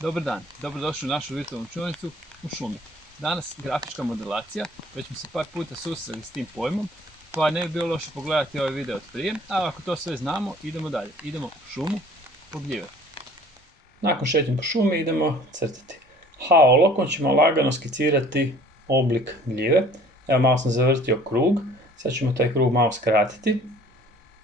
Dobar dan, dobrodošli u našu virtualnu učionicu u šumi. Danas grafička modelacija, već smo se par puta susreli s tim pojmom, pa ne bi bilo loše pogledati ovaj video od prije, a ako to sve znamo, idemo dalje. Idemo u šumu po gljive. Nakon šetnje po šumi idemo crtati. Olovkom ćemo lagano skicirati oblik gljive. Evo malo sam zavrtio krug, sad ćemo taj krug malo skratiti.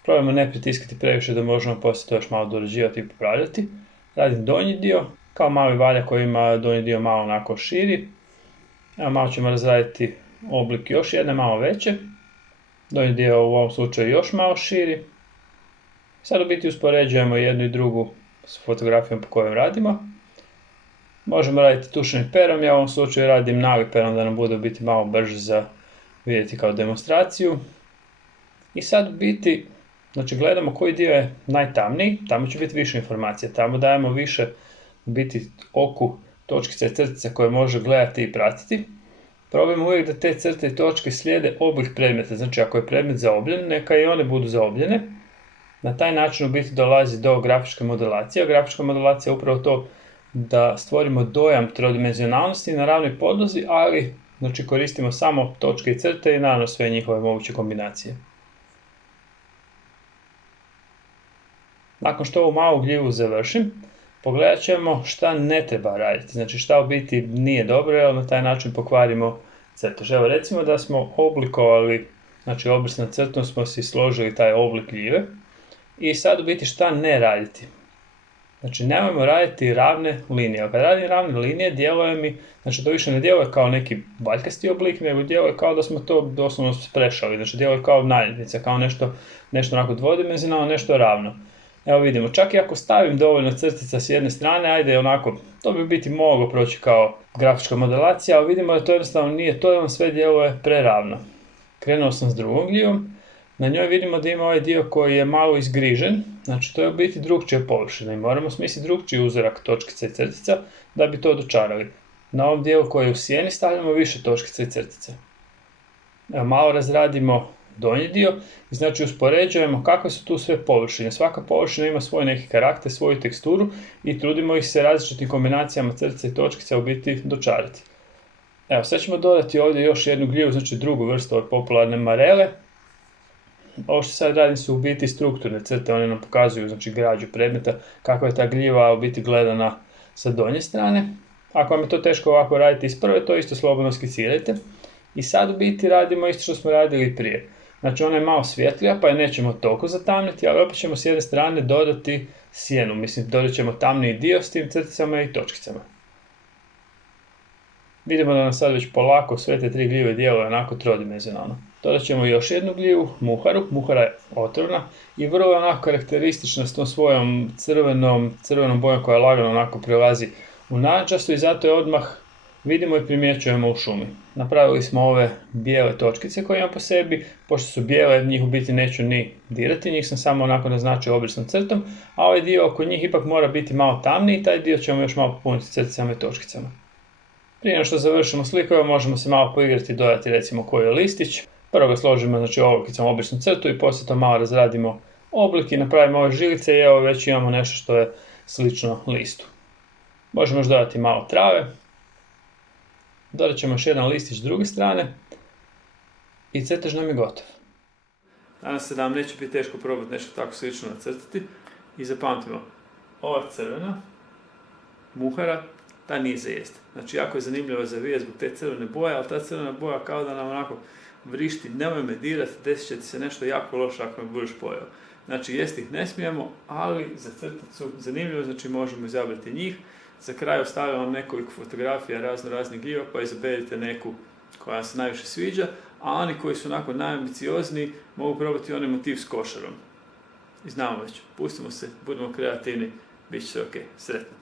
Probajmo ne pritiskati previše da možemo poslije to još malo dorađivati i popravljati. Radim donji dio, kao mali valjak koji ima donji dio malo onako širi. Evo malo ćemo razraditi oblik još jedne malo veće. Donji dio u ovom slučaju još malo širi. Sad u biti uspoređujemo jednu i drugu s fotografijom po kojoj radimo. Možemo raditi tušenim perom, ja u ovom slučaju radim nagli perom da nam bude u biti malo brže za vidjeti kao demonstraciju. I sad u biti, znači gledamo koji dio je najtamniji, tamo će biti više informacija, tamo dajemo više u biti oku točkice i crtice koje može gledati i pratiti. Probajmo uvijek da te crte i točke slijede oblik predmeta, znači ako je predmet zaobljen, neka i one budu zaobljene. Na taj način u biti dolazi do grafičke modelacije. Grafička modelacija je upravo to da stvorimo dojam trodimenzionalnosti na ravnoj podlozi, ali znači koristimo samo točke i crte i naravno sve njihove moguće kombinacije. Nakon što ovu malu gljivu završim, pogledat ćemo šta ne treba raditi, znači šta u biti nije dobro, jer na taj način pokvarimo crtež. Evo recimo da smo oblikovali, znači obrisnom crtom smo si složili taj oblik gljive i sad u biti šta ne raditi. Znači nemojmo raditi ravne linije. Kad radim ravne linije, djeluje mi, znači to više ne djeluje kao neki valjkasti oblik, nego djeluje kao da smo to doslovno sprešali. Znači djeluje kao naljepnica, kao nešto onako dvodimenzionalno, nešto ravno. Evo vidimo, čak i ako stavim dovoljno crtica s jedne strane, ajde onako, to bi biti moglo proći kao grafička modelacija, ali vidimo da to jednostavno nije to, jer vam sve djeluje preravno. Krenuo sam s drugom gljivom. Na njoj vidimo da ima ovaj dio koji je malo izgrižen, znači to je u biti drugčija površina i moramo smisliti drugčiji uzorak točkica i crtica da bi to dočarali. Na ovom dijelu koji je u sjeni stavljamo više točkica i crtica. Evo, malo razradimo donji dio i znači uspoređujemo kakve su tu sve površine. Svaka površina ima svoj neki karakter, svoju teksturu i trudimo ih se različitim kombinacijama crtica i točkica u biti dočarati. Evo, sad ćemo dodati ovdje još jednu gljivu, znači drugu vrstu ove popularne marele. Ovo što sad radim su u biti strukturne crte, one nam pokazuju znači građu predmeta, kako je ta gljiva u biti gledana sa donje strane. Ako vam je to teško ovako raditi iz prve, to isto slobodno skicirajte. I sad u biti radimo isto što smo radili prije. Znači ona je malo svjetlija pa je nećemo toliko zatamniti, ali opet ćemo s jedne strane dodati sjenu. Mislim, dodat ćemo tamniji dio s tim crticama i točkicama. Vidimo da nam sad već polako sve te tri gljive djeluju onako trodimenzionalno. Dodat ćemo još jednu gljivu, muharu. Muhara je otrovna i vrlo je onako karakteristična s tom svojom crvenom bojom koja lagano onako prelazi u narančastu i zato je odmah vidimo i primjećujemo u šumi. Napravili smo ove bijele točkice koje imam po sebi, pošto su bijele, njih u biti neću ni dirati, njih sam samo onako naznačio obrisnom crtom, a ovaj dio oko njih ipak mora biti malo tamniji i taj dio ćemo još malo popuniti crticama i točkicama. Prije nego što završimo sliku, možemo se malo poigrati i dodati recimo koji je listić. Prvo ga složimo znači olovkicom obrisnu crtu i poslije to malo razradimo oblik i napravimo ove žilice i evo već imamo nešto što je slično listu. Možemo još dodati malo trave. Dodat ćemo još jedan listić s druge strane i crtež nam je gotov. Nadam se da vam neće biti teško probati nešto tako slično nacrtati i zapamtimo, ova crvena muhara, ta nije za jesti. Znači jako je zanimljivo za vidjeti zbog te crvene boje, ali ta crvena boja kao da nam onako vrišti, nemoj me dirati, desit će ti se nešto jako loše ako me budeš pojeo. Znači jesti ih ne smijemo, ali za crticu zanimljivo, znači možemo izabrati njih. Za kraj ostavljam vam nekoliko fotografija raznih gljiva, pa izaberite neku koja vam se najviše sviđa, a oni koji su onako najambiciozniji mogu probati onaj motiv s košarom. I znamo već, pustimo se, budemo kreativni, bit će sve ok. Sretno!